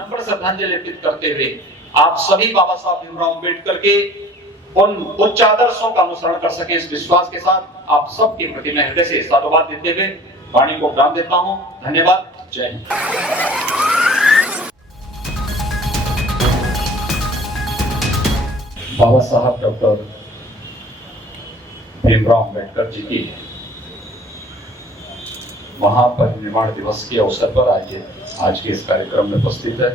नम्र श्रद्धांजलि अर्पित करते हुए आप सभी बाबा साहब भीमराव अम्बेडकर के उन उच्च आदर्शों का अनुसरण कर सके, इस विश्वास के साथ आप सबके प्रति मैं हृदय से साधुवाद देते हुए वाणी को विराम देता हूं। धन्यवाद। जय हिंद। बाबा साहब डॉक्टर भीमराव अम्बेडकर जी की महापरिनिर्वाण दिवस के अवसर पर आज के इस कार्यक्रम में उपस्थित है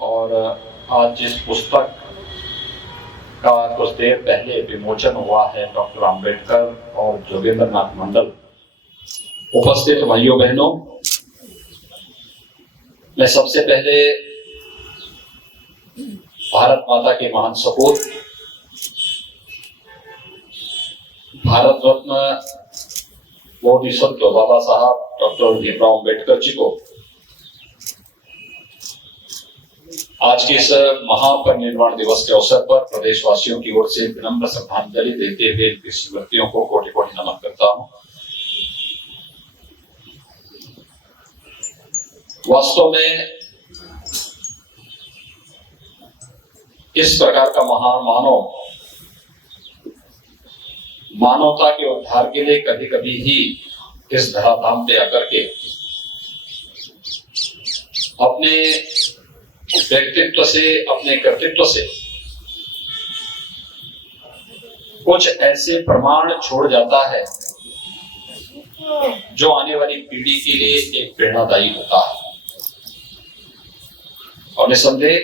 और आज जिस पुस्तक का कुछ देर पहले विमोचन हुआ है, डॉक्टर अम्बेडकर और जोगेंद्र नाथ मंडल, उपस्थित भाइयों बहनों, मैं सबसे पहले भारत माता के महान सपूत भारत रत्न बोधिसत्व बाबा साहब डॉक्टर भीमराव अम्बेडकर जी को आज के इस महापरिनिर्वाण दिवस के अवसर पर प्रदेशवासियों की ओर से विनम्र श्रद्धांजलि देते हुए इनकी स्मृतियों को कोटि कोटि नमन करता हूं। वास्तव में इस प्रकार का महान मानवता के उद्धार के लिए कभी कभी ही इस धराधाम पे आकर के अपने व्यक्तित्व से, अपने कर्तृत्व से कुछ ऐसे प्रमाण छोड़ जाता है जो आने वाली पीढ़ी के लिए एक प्रेरणादायी होता है। और निसंदेह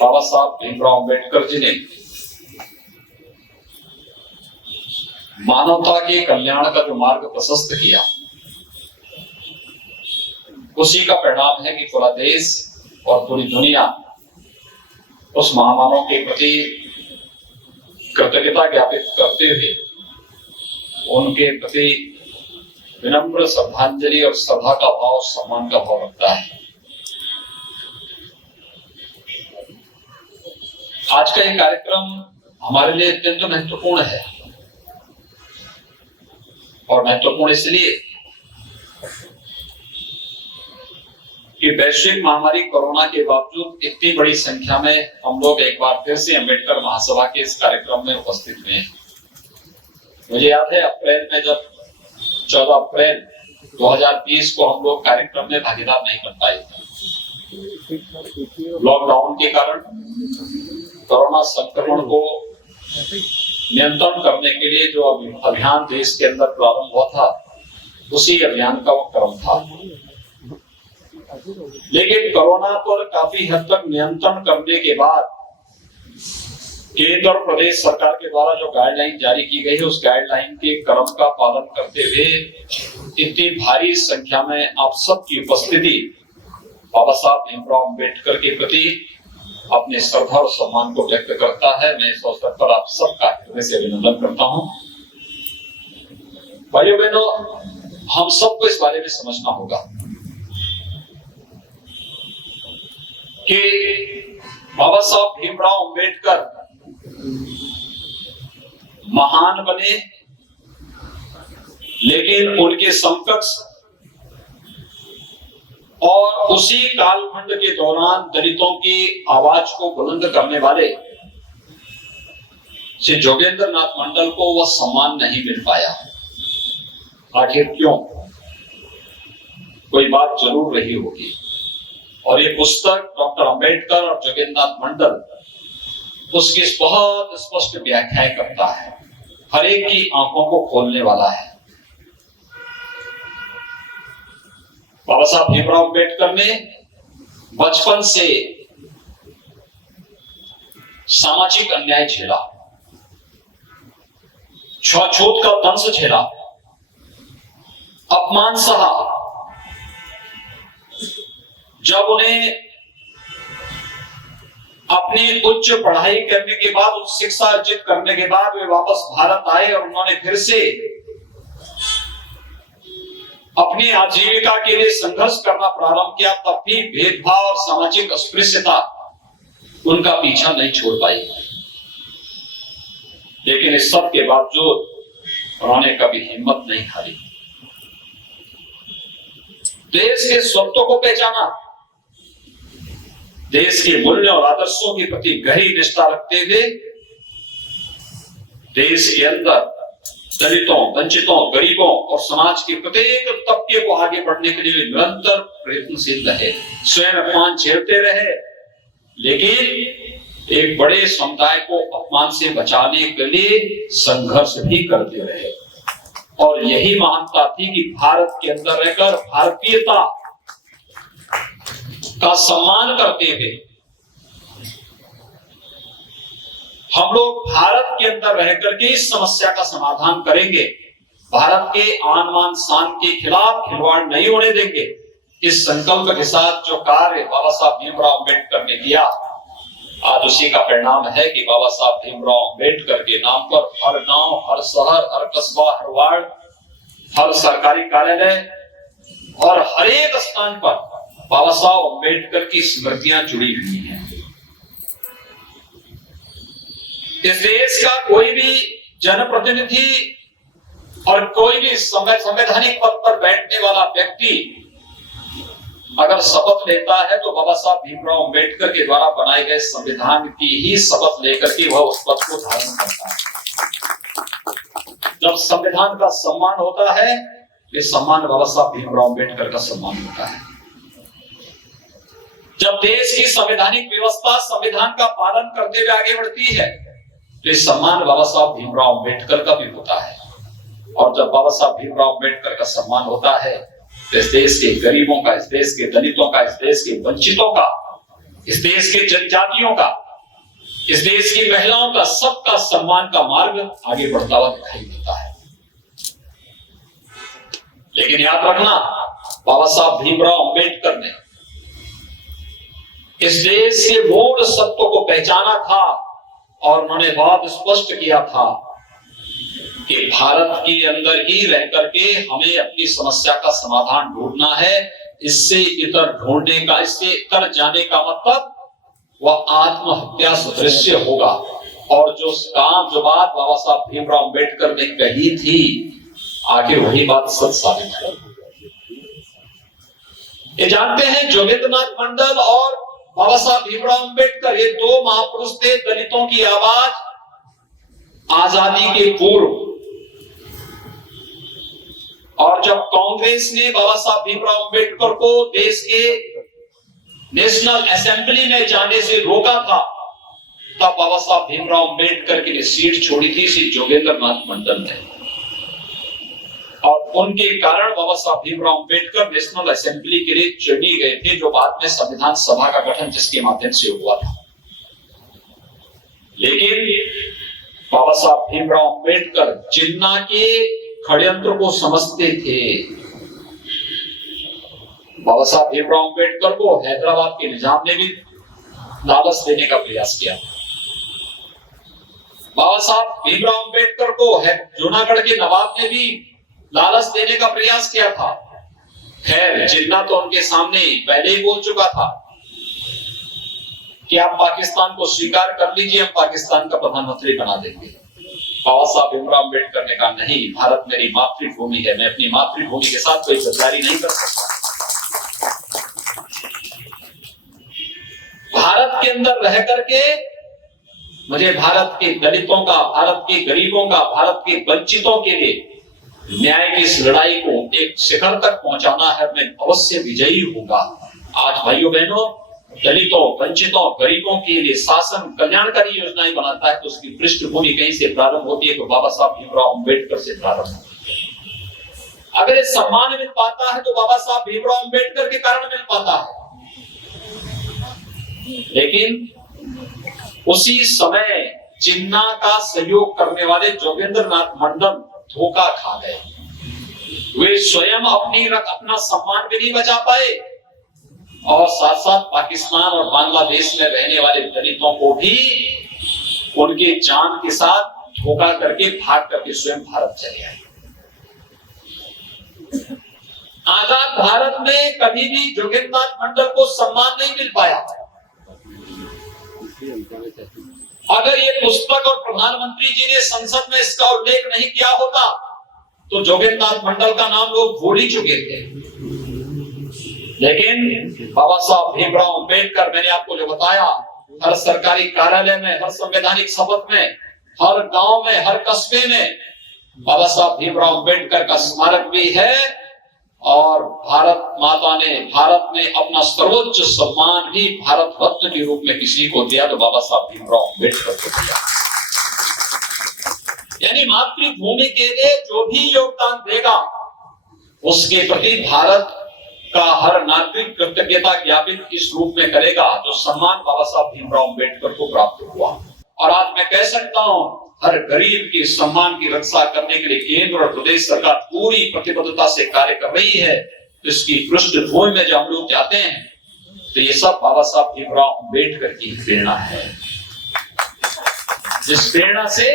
बाबा साहब भीमराव अम्बेडकर जी ने मानवता के कल्याण का जो मार्ग प्रशस्त किया, उसी का परिणाम है कि पूरा देश और पूरी दुनिया उस महामानव के प्रति कृतज्ञता ज्ञापित करते हुए उनके प्रति विनम्र श्रद्धांजलि और श्रद्धा का भाव, सम्मान का भाव रखता है। आज का यह कार्यक्रम हमारे लिए अत्यंत महत्वपूर्ण है और महत्वपूर्ण इसलिए कि वैश्विक महामारी कोरोना के बावजूद इतनी बड़ी संख्या में हम लोग एक बार फिर से अम्बेडकर महासभा के इस कार्यक्रम में उपस्थित हुए हैं। मुझे याद है अप्रैल में जब 14 अप्रैल 2020 को हम लोग कार्यक्रम में भागीदार नहीं बन पाए थे। लॉकडाउन के कारण कोरोना संक्रमण को नियंत्रण करने के लिए जो अभियान देश के अंदर प्रारंभ हुआ था, उसी अभियान का वो क्रम था। लेकिन कोरोना पर काफी हद तक नियंत्रण करने के बाद केंद्र और प्रदेश सरकार के द्वारा जो गाइडलाइन जारी की गई है, उस गाइडलाइन के क्रम का पालन करते हुए इतनी भारी संख्या में आप सबकी उपस्थिति बाबा साहब भीमराव अम्बेडकर के प्रति अपने श्रद्धा और सम्मान को व्यक्त करता है। मैं इस अवसर पर आप सबका हृदय से अभिनंदन करता हूं। भाइयों बहनों, हम सबको इस बारे में समझना होगा कि बाबा साहब भीमराव अम्बेडकर महान बने, लेकिन उनके समकक्ष और उसी कालखंड के दौरान दलितों की आवाज को बुलंद करने वाले श्री जोगेंद्र नाथ मंडल को वह सम्मान नहीं मिल पाया। आखिर क्यों? कोई बात जरूर रही होगी और ये पुस्तक डॉक्टर अम्बेडकर और जोगेंद्र नाथ मंडल उसकी बहुत स्पष्ट व्याख्याएं करता है, हर एक की आंखों को खोलने वाला है। बाबा साहब भीमराव अम्बेडकर ने बचपन से सामाजिक अन्याय झेला, छूत का दंश झेला, अपमान सहा। जब उन्हें अपनी उच्च पढ़ाई करने के बाद, उच्च शिक्षा अर्जित करने के बाद वे वापस भारत आए और उन्होंने फिर से अपनी आजीविका के लिए संघर्ष करना प्रारंभ किया, तब भी भेदभाव और सामाजिक अस्पृश्यता उनका पीछा नहीं छोड़ पाई। लेकिन इस सब के बावजूद उन्होंने कभी हिम्मत नहीं हारी। देश के स्वत्व को पहचाना, देश के मूल्य और आदर्शों के प्रति गहरी निष्ठा रखते हुए देश के अंदर दलितों, वंचितों, गरीबों और समाज के प्रत्येक तबके को आगे बढ़ने के लिए निरंतर प्रयत्नशील रहे, स्वयं अपमान झेलते रहे, लेकिन एक बड़े समुदाय को अपमान से बचाने के लिए संघर्ष भी करते रहे। और यही महानता थी कि भारत के अंदर रहकर भारतीयता का सम्मान करते हुए हम लोग भारत के अंदर रहकर के इस समस्या का समाधान करेंगे, भारत के आन बान शान के खिलाफ खिलवाड़ नहीं होने देंगे। इस संकल्प के साथ जो कार्य बाबा साहब भीमराव अम्बेडकर ने किया, आज उसी का परिणाम है कि बाबा साहब भीमराव अम्बेडकर के नाम पर हर गांव, हर शहर, हर कस्बा, हर वार्ड, हर सरकारी कार्यालय और हर एक स्थान पर बाबा साहब अम्बेडकर की स्मृतियां जुड़ी हुई हैं। इस देश का कोई भी जनप्रतिनिधि और कोई भी संवैधानिक पद पर बैठने वाला व्यक्ति अगर शपथ लेता है तो बाबा साहब भीमराव अम्बेडकर के द्वारा बनाए गए संविधान की ही शपथ लेकर के वह उस पद को धारण करता है। जब संविधान का सम्मान होता है, ये सम्मान बाबा साहब भीमराव अम्बेडकर का सम्मान होता है। जब देश की संवैधानिक व्यवस्था संविधान का पालन करते हुए आगे बढ़ती है, तो ये सम्मान बाबा साहब भीमराव अम्बेडकर का भी होता है। और जब बाबा साहब भीमराव अम्बेडकर का सम्मान होता है, तो इस देश के गरीबों का, इस देश के दलितों का, इस देश के वंचितों का, इस देश के जनजातियों का, इस देश की महिलाओं का, सबका सम्मान का मार्ग आगे बढ़ता हुआ दिखाई देता है। लेकिन याद रखना, बाबा साहब भीमराव अम्बेडकर ने इस देश के मूल सत्व को पहचाना था और उन्होंने बहुत स्पष्ट किया था कि भारत के अंदर ही रह करके हमें अपनी समस्या का समाधान ढूंढना है। इससे इतर ढूंढने का, इससे इतर जाने का मतलब वह आत्महत्या सदृश होगा। और जो बात बाबा साहब भीमराव अम्बेडकर ने कही थी, आखिर वही बात सच साबित है। ये जानते हैं, जोगेंद्रनाथ मंडल और बाबा साहब भीमराव अम्बेडकर ये दो महापुरुष थे, दलितों की आवाज आजादी के पूर्व। और जब कांग्रेस ने बाबा साहब भीमराव अम्बेडकर को देश के नेशनल असेंबली में जाने से रोका था, तब बाबा साहब भीमराव अम्बेडकर की ने सीट छोड़ी थी श्री जोगेंद्रनाथ मंडल ने। और उनके कारण बाबा साहब भीमराव अम्बेडकर नेशनल असेंबली के लिए चुने गए थे, जो बाद में संविधान सभा का गठन जिसके माध्यम से हुआ था। लेकिन बाबा साहब भीमराव अम्बेडकर जिन्ना के षड्यंत्र को समझते थे। बाबा साहब भीमराव अम्बेडकर को हैदराबाद के निजाम ने भी लालच देने का प्रयास किया। बाबा साहब भीमराव अम्बेडकर को जूनागढ़ के नवाब ने भी लालच देने का प्रयास किया था। खैर, जिन्ना तो उनके सामने पहले ही बोल चुका था कि आप पाकिस्तान को स्वीकार कर लीजिए, हम पाकिस्तान का प्रधानमंत्री बना देंगे। बाबा साहब भीमराव अम्बेडकर ने कहा, नहीं, भारत मेरी मातृभूमि है, मैं अपनी मातृभूमि के साथ कोई गद्दारी नहीं कर सकता। भारत के अंदर रह करके मुझे भारत के दलितों का, भारत के गरीबों का, भारत के वंचितों के लिए न्याय की इस लड़ाई को एक शिखर तक पहुंचाना है। मैं अवश्य विजयी होगा। आज भाइयों बहनों, दलितों, वंचितों, गरीबों के लिए शासन कल्याणकारी योजनाएं बनाता है, तो उसकी पृष्ठभूमि कहीं से प्रारंभ होती है, तो बाबा साहब भीमराव अम्बेडकर से प्रारंभ होती है। अगर ये सम्मान मिल पाता है तो बाबा साहब भीमराव अम्बेडकर के कारण मिल पाता है। लेकिन उसी समय जिन्ना का सहयोग करने वाले जोगेंद्रनाथ मंडल धोखा खा गए। वे स्वयं अपना सम्मान भी नहीं बचा पाए और साथ साथ पाकिस्तान और बांग्लादेश में रहने वाले दलितों को भी उनके जान के साथ धोखा करके भाग करके स्वयं भारत चले आए। आजाद भारत में कभी भी जोगेंद्रनाथ मंडल को सम्मान नहीं मिल पाया। अगर ये पुस्तक और प्रधानमंत्री जी ने संसद में इसका उल्लेख नहीं किया होता तो जोगेंद्रनाथ मंडल का नाम लोग भूल ही चुके थे। लेकिन बाबा साहब भीमराव अंबेडकर, मैंने आपको जो बताया, हर सरकारी कार्यालय में, हर संवैधानिक शपथ में, हर गांव में, हर कस्बे में बाबा साहब भीमराव अंबेडकर का स्मारक भी है। और भारत माता ने, भारत ने अपना सर्वोच्च सम्मान भी भारत रत्न के रूप में किसी को दिया तो बाबा साहब भीमराव अंबेडकर को दिया। यानी मातृभूमि के लिए जो भी योगदान देगा उसके प्रति भारत का हर नागरिक कृतज्ञता ज्ञापित इस रूप में करेगा जो सम्मान बाबा साहब भीमराव अंबेडकर को प्राप्त हुआ। और आज मैं कह सकता हूं, हर गरीब के सम्मान की रक्षा करने के लिए केंद्र और प्रदेश सरकार पूरी प्रतिबद्धता से कार्य कर रही है। इसकी पृष्ठभूमि में जब हम लोग जाते हैं तो ये सब बाबा साहब भीमराव अंबेडकर की प्रेरणा है, जिस प्रेरणा से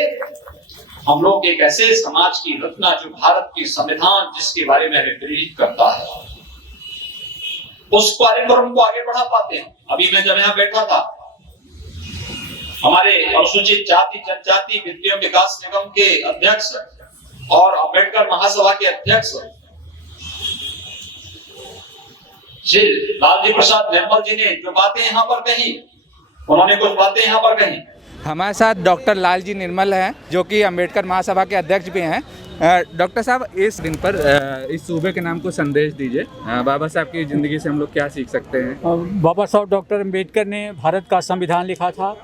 हम लोग एक ऐसे समाज की रचना, जो भारत की संविधान जिसके बारे में हमें प्रेरित करता है, उस कार्यक्रम को आगे बढ़ा पाते हैं। अभी मैं जब यहाँ बैठा था, हमारे अनुसूचित जाति जनजाति विद्या विकास निगम के अध्यक्ष और अंबेडकर महासभा के अध्यक्ष जी लालजी प्रसाद निर्मल जी ने जो बातें यहाँ पर कही, उन्होंने कुछ बातें यहाँ पर कही। हमारे साथ डॉक्टर लालजी निर्मल हैं, जो कि अंबेडकर महासभा के अध्यक्ष भी हैं। डॉक्टर साहब, इस दिन पर इस सूबे के नाम को संदेश दीजिए। बाबा साहब की ज़िंदगी से हम लोग क्या सीख सकते हैं? बाबा साहब डॉक्टर अंबेडकर ने भारत का संविधान लिखा था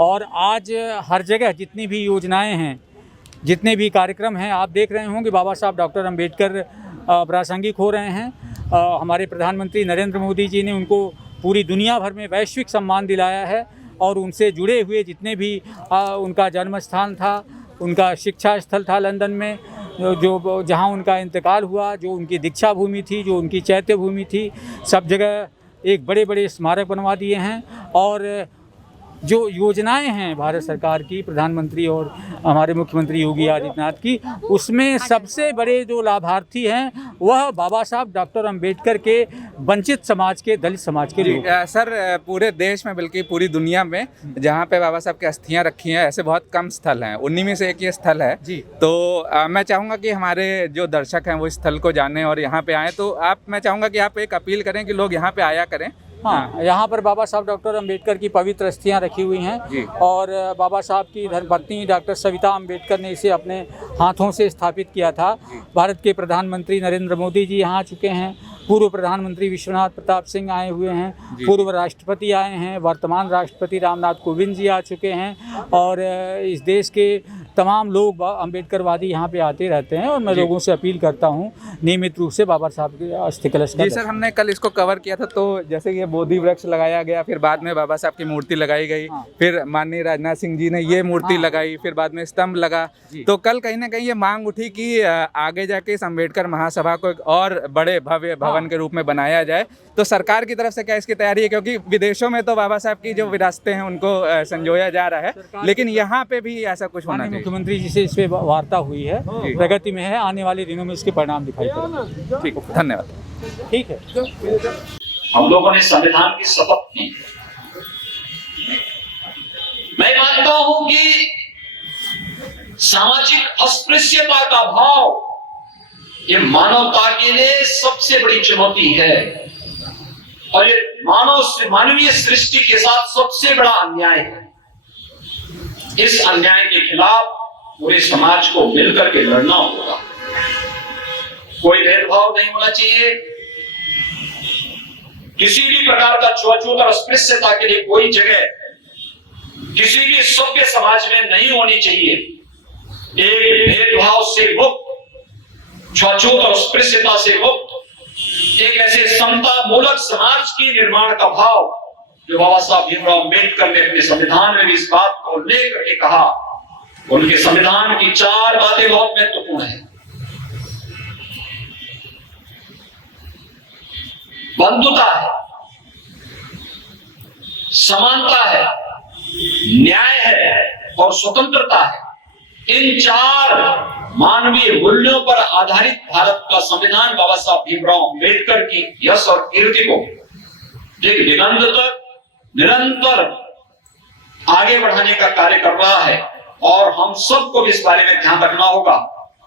और आज हर जगह जितनी भी योजनाएं हैं, जितने भी कार्यक्रम हैं, आप देख रहे होंगे बाबा साहब डॉक्टर अंबेडकर प्रासंगिक हो रहे हैं। हमारे प्रधानमंत्री नरेंद्र मोदी जी ने उनको पूरी दुनिया भर में वैश्विक सम्मान दिलाया है और उनसे जुड़े हुए जितने भी उनका जन्म स्थान था, उनका शिक्षा स्थल था लंदन में, जो जहाँ उनका इंतकाल हुआ, जो उनकी दीक्षा भूमि थी, जो उनकी चैत्य भूमि थी, सब जगह एक बड़े बड़े स्मारक बनवा दिए हैं। और जो योजनाएं हैं भारत सरकार की, प्रधानमंत्री और हमारे मुख्यमंत्री योगी आदित्यनाथ की, उसमें सबसे बड़े जो लाभार्थी हैं वह बाबा साहब डॉक्टर अंबेडकर के वंचित समाज के, दलित समाज के लोग। सर, पूरे देश में बल्कि पूरी दुनिया में जहाँ पे बाबा साहब की अस्थियां रखी हैं, ऐसे बहुत कम स्थल हैं, उन्हीं में से एक ये स्थल है जी। तो मैं चाहूँगा कि हमारे जो दर्शक हैं वो इस स्थल को जानें और यहाँ पे आएँ। तो मैं चाहूँगा कि आप एक अपील करें कि लोग यहाँ पे आया करें। हाँ, यहाँ पर बाबा साहब डॉक्टर अंबेडकर की पवित्र अस्थियाँ रखी हुई हैं और बाबा साहब की धर्मपत्नी डॉक्टर सविता अंबेडकर ने इसे अपने हाथों से स्थापित किया था। भारत के प्रधानमंत्री नरेंद्र मोदी जी यहाँ आ चुके हैं, पूर्व प्रधानमंत्री विश्वनाथ प्रताप सिंह आए हुए हैं, पूर्व राष्ट्रपति आए हैं, वर्तमान राष्ट्रपति रामनाथ कोविंद जी आ चुके हैं और इस देश के तमाम लोग अम्बेडकरवादी यहाँ पे आते रहते हैं। और मैं लोगों से अपील करता हूँ नियमित रूप से बाबा साहब के अस्थि कलश का। जी सर, हमने कल इसको कवर किया था, तो जैसे ये बोधि वृक्ष लगाया गया, फिर बाद में बाबा साहब की मूर्ति लगाई गई, फिर माननीय राजनाथ सिंह जी ने ये मूर्ति लगाई, फिर बाद में स्तंभ लगा। तो कल कहीं ना कहीं ये मांग उठी कि आगे जाके इस अम्बेडकर महासभा को एक और बड़े भव्य भवन के रूप में बनाया जाए। तो सरकार की तरफ से क्या इसकी तैयारी है? क्योंकि विदेशों में तो बाबा साहब की जो विरासतें हैं उनको संजोया जा रहा है, लेकिन यहाँ पे भी ऐसा कुछ होना चाहिए। मुख्यमंत्री जी से इस पे वार्ता हुई है, प्रगति में है, आने वाले दिनों में इसके परिणाम दिखाई देंगे। ठीक, धन्यवाद। ठीक है। हम लोगों ने संविधान की शपथ की। मैं मानता हूं कि सामाजिक अस्पृश्यता का भाव ये मानवता के लिए सबसे बड़ी चुनौती है और ये मानवीय सृष्टि के साथ सबसे बड़ा अन्याय है। इस अन्याय के खिलाफ पूरे समाज को मिलकर के लड़ना होगा। कोई भेदभाव नहीं होना चाहिए, किसी भी प्रकार का छुआछूत और अस्पृश्यता के लिए कोई जगह किसी भी सभ्य समाज में नहीं होनी चाहिए। एक भेदभाव से मुक्त, छुआछूत और अस्पृश्यता से मुक्त एक ऐसे समता मूलक समाज की निर्माण का भाव जो बाबा साहब भीमराव अंबेडकर ने अपने संविधान में भी इस बात को लेकर के कहा। उनके संविधान की 4 बातें बहुत महत्वपूर्ण है। बंधुता है, समानता है, न्याय है और स्वतंत्रता है। इन 4 मानवीय मूल्यों पर आधारित भारत का संविधान बाबा साहब भीमराव अंबेडकर की यश और कीर्ति को एक दिगंत तक निरंतर आगे बढ़ाने का कार्य कर रहा है। और हम सबको इस बारे में ध्यान रखना होगा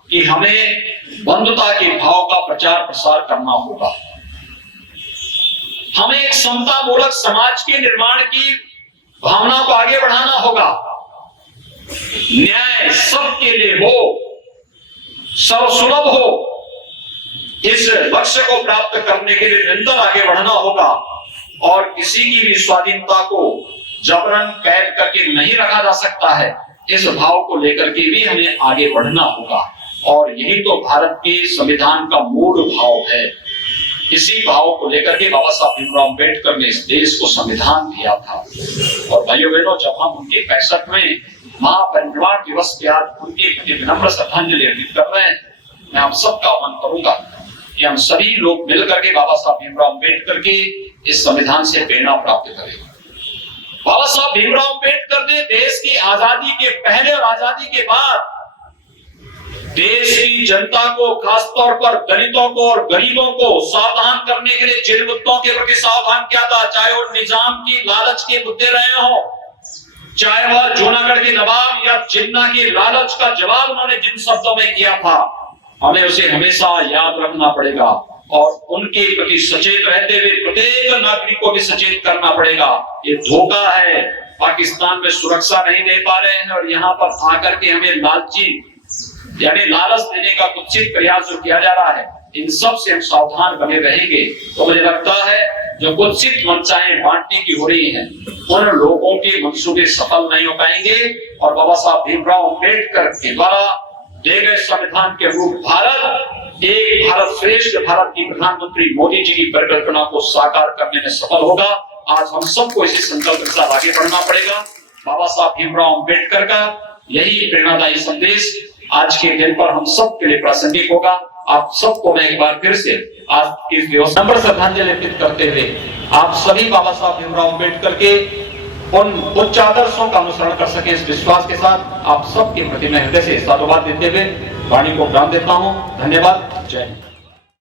कि हमें बंधुता के भाव का प्रचार प्रसार करना होगा। हमें एक समता मूलक समाज के निर्माण की भावना को आगे बढ़ाना होगा। न्याय सबके लिए हो, सर्वसुलभ हो, इस लक्ष्य को प्राप्त करने के लिए निरंतर आगे बढ़ना होगा और किसी की भी स्वाधीनता को जबरन कैद करके नहीं रखा जा सकता है। इस भाव को लेकर के भी हमें आगे बढ़ना होगा और यही तो भारत के संविधान का मूल भाव है। इसी भाव को लेकर के बाबा साहब भीमराव अम्बेडकर ने इस देश को संविधान दिया था। और भाइयों बहनों, जब हम उनके 65वें महापरिनिर्वाण दिवस के आज उनके प्रति विनम्र श्रद्धांजलि अर्पित कर रहे हैं, मैं आप सबका आह्वान करूंगा कि हम सभी लोग मिलकर के बाबा साहब भीमराव अम्बेडकर के इस संविधान से प्रेरणा प्राप्त करें। बाबा साहब भीमराव अम्बेडकर ने देश की आजादी के पहले और आजादी के बाद देश की जनता को, खासतौर पर दलितों को और गरीबों को सावधान करने के लिए जिन मुद्दों के प्रति सावधान किया था, चाहे वो निजाम की लालच के मुद्दे रहे हो, चाहे वह जूनागढ़ के नवाब या जिन्ना की लालच का जवाब उन्होंने जिन शब्दों में किया था, हमें उसे हमेशा याद रखना पड़ेगा और उनके प्रति सचेत रहते हुए प्रत्येक नागरिक को भी सचेत करना पड़ेगा। ये धोखा है, पाकिस्तान में सुरक्षा नहीं दे पा रहे हैं और यहाँ पर आकर के हमें लालची यानी लालच देने का कुत्सित प्रयास जो किया जा रहा है, इन सब से हम सावधान बने रहेंगे तो मुझे लगता है जो कुत्सित मंशाएं बांटने की हो रही हैं, उन लोगों के मंसूबे सफल नहीं हो पाएंगे और बाबा साहब भीमराव अम्बेडकर के द्वारा दिए गए संविधान के रूप भारत एक भारत श्रेष्ठ भारत की प्रधानमंत्री मोदी जी की परिकल्पना को साकार करने में सफल होगा। आज हम सबको इसी संकल्प के साथ आगे बढ़ना पड़ेगा। बाबा साहब भीमराव अम्बेडकर का यही प्रेरणादायी संदेश आज के दिन पर हम सब के लिए प्रासंगिक होगा। आप सबको मैं एक बार फिर से आज के इस दिवस नंबर श्रद्धांजलि अर्पित करते हुए आप सभी बाबा साहब भीमराव अम्बेडकर के उन उच्च आदर्शों का अनुसरण कर सके इस विश्वास के साथ आप सबके प्रति मैं हृदय से साधुवाद देते हुए वाणी को विराम देता हूं। धन्यवाद। जय हिंद।